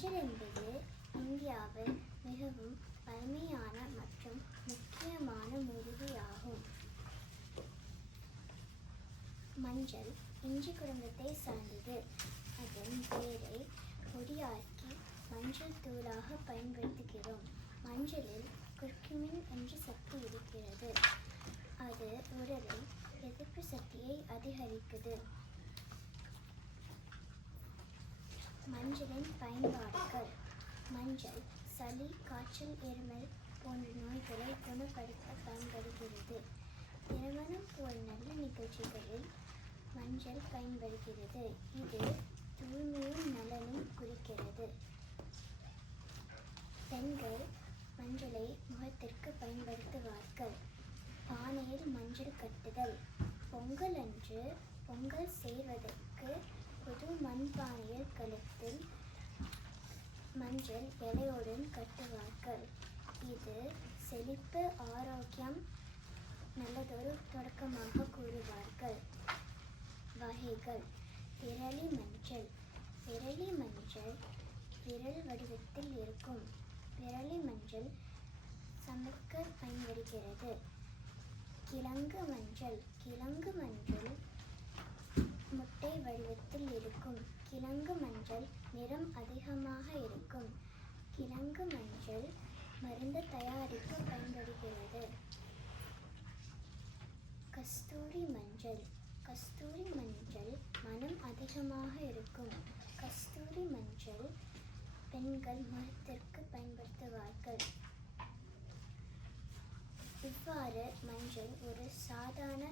மஞ்சள் என்பது இந்தியாவில் மிகவும் பழமையான மற்றும் முக்கியமான மூலிகையாகும். மஞ்சள் இஞ்சி குடும்பத்தை சார்ந்தது. அதன் வேரை பொடியாக்கி மஞ்சள் தூளாக பயன்படுத்துகிறோம். மஞ்சளில் குர்குமின் என்ற சக்தி இருக்கிறது. அது உடலில் எதிர்ப்பு சக்தியை அதிகரிக்குது. மஞ்சளின் பயன்பாடுகள். மஞ்சள் சளி, காய்ச்சல், இருமல் போன்ற நோய்களை குணப்படுத்த பயன்படுகிறது. திருமணம் போல் நல்ல நிகழ்ச்சிகளில் மஞ்சள் பயன்படுகிறது. இது தூய்மையும் நலனும் குறிக்கிறது. பெண்கள் மஞ்சளை முகத்திற்கு பயன்படுத்துவார்கள். பானையில் மஞ்சள் கட்டுதல். பொங்கல் அன்று பொங்கல் செய்வதற்கு புது மண்பானையில் கழுத்தில் மஞ்சள் இலையுடன் கட்டுவார்கள். இது செழிப்பு, ஆரோக்கியம், நல்லதொரு தொடக்கமாக கூறுவார்கள். வகைகள். விரலி மஞ்சள். விரலி மஞ்சள் விரல் வடிவத்தில் இருக்கும். விரலி மஞ்சள் சமைக்க பயன்படுகிறது. கிழங்கு மஞ்சள். கிழங்கு மஞ்சள் முட்டை வடிவத்தில் இருக்கும். கிழங்கு மஞ்சள் நிறம் அதிகமாக இருக்கும். கிழங்கு மஞ்சள் மருந்து தயாரிக்க பயன்படுகிறது. கஸ்தூரி மஞ்சள். கஸ்தூரி மஞ்சள் மனம் அதிகமாக இருக்கும். கஸ்தூரி மஞ்சள் பெண்கள் முகத்திற்கு பயன்படுத்துவார்கள். இவ்வாறு மஞ்சள் ஒரு சாதாரண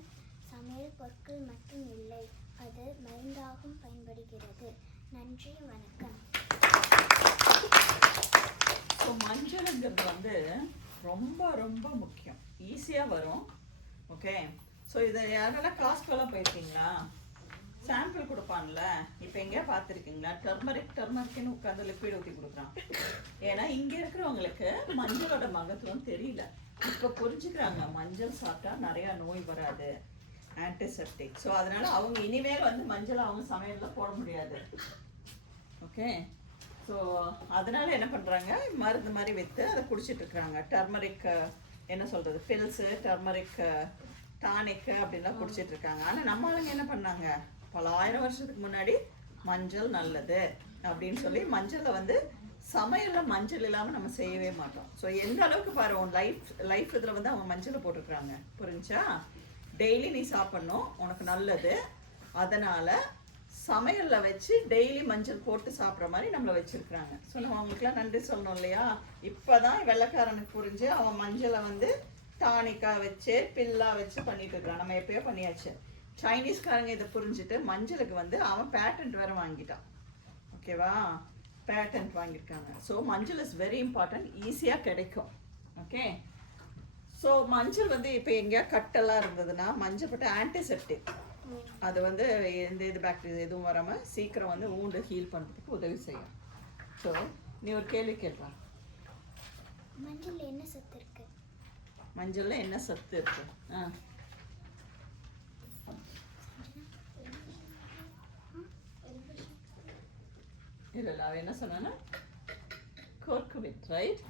சமையல் பொருட்கள் மட்டும் இல்லை, அது மருந்தாகவும் பயன்படுகிறது. நன்றி, வணக்கம். மஞ்சள்ங்கிறது ரொம்ப ரொம்ப முக்கியம். ஈஸியாக வரும். ஓகே, ஸோ இதை யாரெல்லாம் கிளாஸ்க்கெல்லாம் போயிருக்கீங்களா? சாம்பிள் கொடுப்பான்ல, இப்போ எங்கேயா பார்த்துருக்கீங்களா? டர்மரிக்னு உட்காந்து லிக்விட் ஊற்றி கொடுக்குறான். ஏன்னா இங்கே இருக்கிறவங்களுக்கு மஞ்சளோட மகத்துவம் தெரியல. இப்போ புரிஞ்சுக்கிறாங்க, மஞ்சள் சாப்பிட்டா நிறையா நோய் வராது, ஆன்டிசெப்டிக். ஸோ அதனால அவங்க இனிமேல் மஞ்சள் அவங்க சமையலில் போட முடியாது. ஓகே, ஸோ அதனால என்ன பண்ணுறாங்க, மருந்து மாதிரி விற்று அதை குடிச்சிட்டு இருக்கிறாங்க. டர்மரிக் என்ன சொல்கிறது, பில்ஸு, டர்மரிக் டானிக்கு அப்படின்லாம் குடிச்சிட்டு இருக்காங்க. ஆனால் நம்ம ஆளுங்க என்ன பண்ணாங்க, பல ஆயிரம் வருஷத்துக்கு முன்னாடி மஞ்சள் நல்லது அப்படின்னு சொல்லி மஞ்சளை சமையலில் மஞ்சள் இல்லாமல் நம்ம செய்யவே மாட்டோம். ஸோ எந்த அளவுக்கு பாரு, உன் லைஃப் இதில் அவங்க மஞ்சளை போட்டுருக்குறாங்க. புரிஞ்சா? டெய்லி நீ சாப்பிட்ணும், உனக்கு நல்லது. அதனால் சமையலில் வச்சு டெய்லி மஞ்சள் போட்டு சாப்பிட்ற மாதிரி நம்மளை வச்சுருக்குறாங்க. ஸோ நம்ம அவங்களுக்குலாம் நன்றி சொல்லணும் இல்லையா? இப்போ தான் வெள்ளைக்காரனுக்கு புரிஞ்சு அவன் மஞ்சளை டானிக்காக வச்சு பில்லாக வச்சு பண்ணிட்டு இருக்கிறான். நம்ம எப்பயோ பண்ணியாச்சு. சைனீஸ்காரங்க இதை புரிஞ்சுட்டு மஞ்சளுக்கு அவன் பேட்டன்ட் வேறு வாங்கிட்டான். ஓகேவா? பேட்டன்ட் வாங்கியிருக்காங்க. ஸோ மஞ்சள் இஸ் வெரி இம்பார்ட்டன்ட், ஈஸியாக கிடைக்கும். ஓகே, ஸோ மஞ்சள் இப்போ எங்கேயா கட்டெல்லாம் இருந்ததுன்னா மஞ்சள் போட்டு ஆன்டிசெப்டிக். அது எந்த இது பாக்டீரியா எதுவும் வராமல் சீக்கிரம் ஊண்டு ஹீல் பண்ணுறதுக்கு உதவி செய்யும். ஸோ நீ ஒரு கேள்வி கேட்கலாம். மஞ்சளில் என்ன சத்து இருக்கு? மஞ்சளில் என்ன சத்து இருக்கு? இல்லை அவன் என்ன சொன்னா கோர்க்குமின், ரைட்?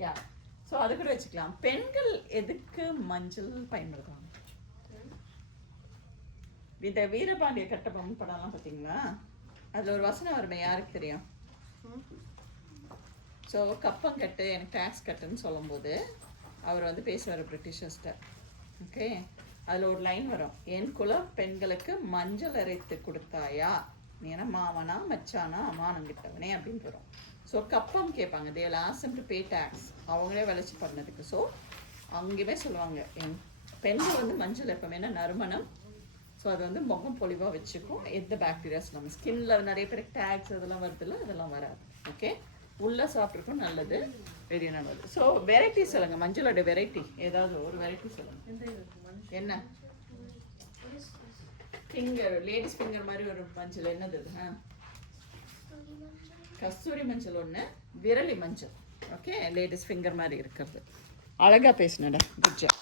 யா. ஸோ அது கூட வச்சுக்கலாம். பெண்கள் எதுக்கு மஞ்சள் பயன்படுத்துவாங்க? இந்த வீரபாண்டிய கட்டபொம்மன் படம்லாம் பார்த்தீங்களா? அதில் ஒரு வசனம் வருமே, யாருக்கு தெரியும்? ஸோ கப்பங்கட்டு எனக்கு டேக்ஸ் கட்டுன்னு சொல்லும்போது அவர் பேசுவார் பிரிட்டிஷர்ஸ்ட்ட. ஓகே, அதில் ஒரு லைன் வரும், என் குல பெண்களுக்கு மஞ்சள் அரைத்து கொடுத்தாயா, ஏன்னா மாவனா மச்சானா அமானங்கிட்டவனே அப்படின்னு வரும். ஸோ கப்பம் கேட்பாங்க, they will ask them to pay tax, அவங்களே விளைச்சி பண்ணதுக்கு. ஸோ அங்கேயுமே சொல்லுவாங்க, என் பெண்கள் மஞ்சள் எப்பவுமே நறுமணம். ஸோ அது முகம் பொலிவாக வச்சுக்கும். எந்த பாக்டீரியாஸ் நம்ம ஸ்கின்ல நிறைய பேருக்கு டேக்ஸ் அதெல்லாம் வருதுல்ல, அதெல்லாம் வராது. ஓகே, உள்ளே சாப்பிட்ருக்கும், நல்லது, வெரி நல்லது. ஸோ வெரைட்டி சொல்லுங்க, மஞ்சளோட வெரைட்டி ஏதாவது ஒரு வெரைட்டி சொல்லுங்க. என்ன? ஃபிங்கர், லேடிஸ் ஃபிங்கர் மாதிரி ஒரு மஞ்சள், என்னது? கஸ்தூரி மஞ்சள் ஒன்று, விரலி மஞ்சள். ஓகே, லேடிஸ் ஃபிங்கர் மாதிரி இருக்கிறது. அழகாக பேசினடா, குட் ஜாப்.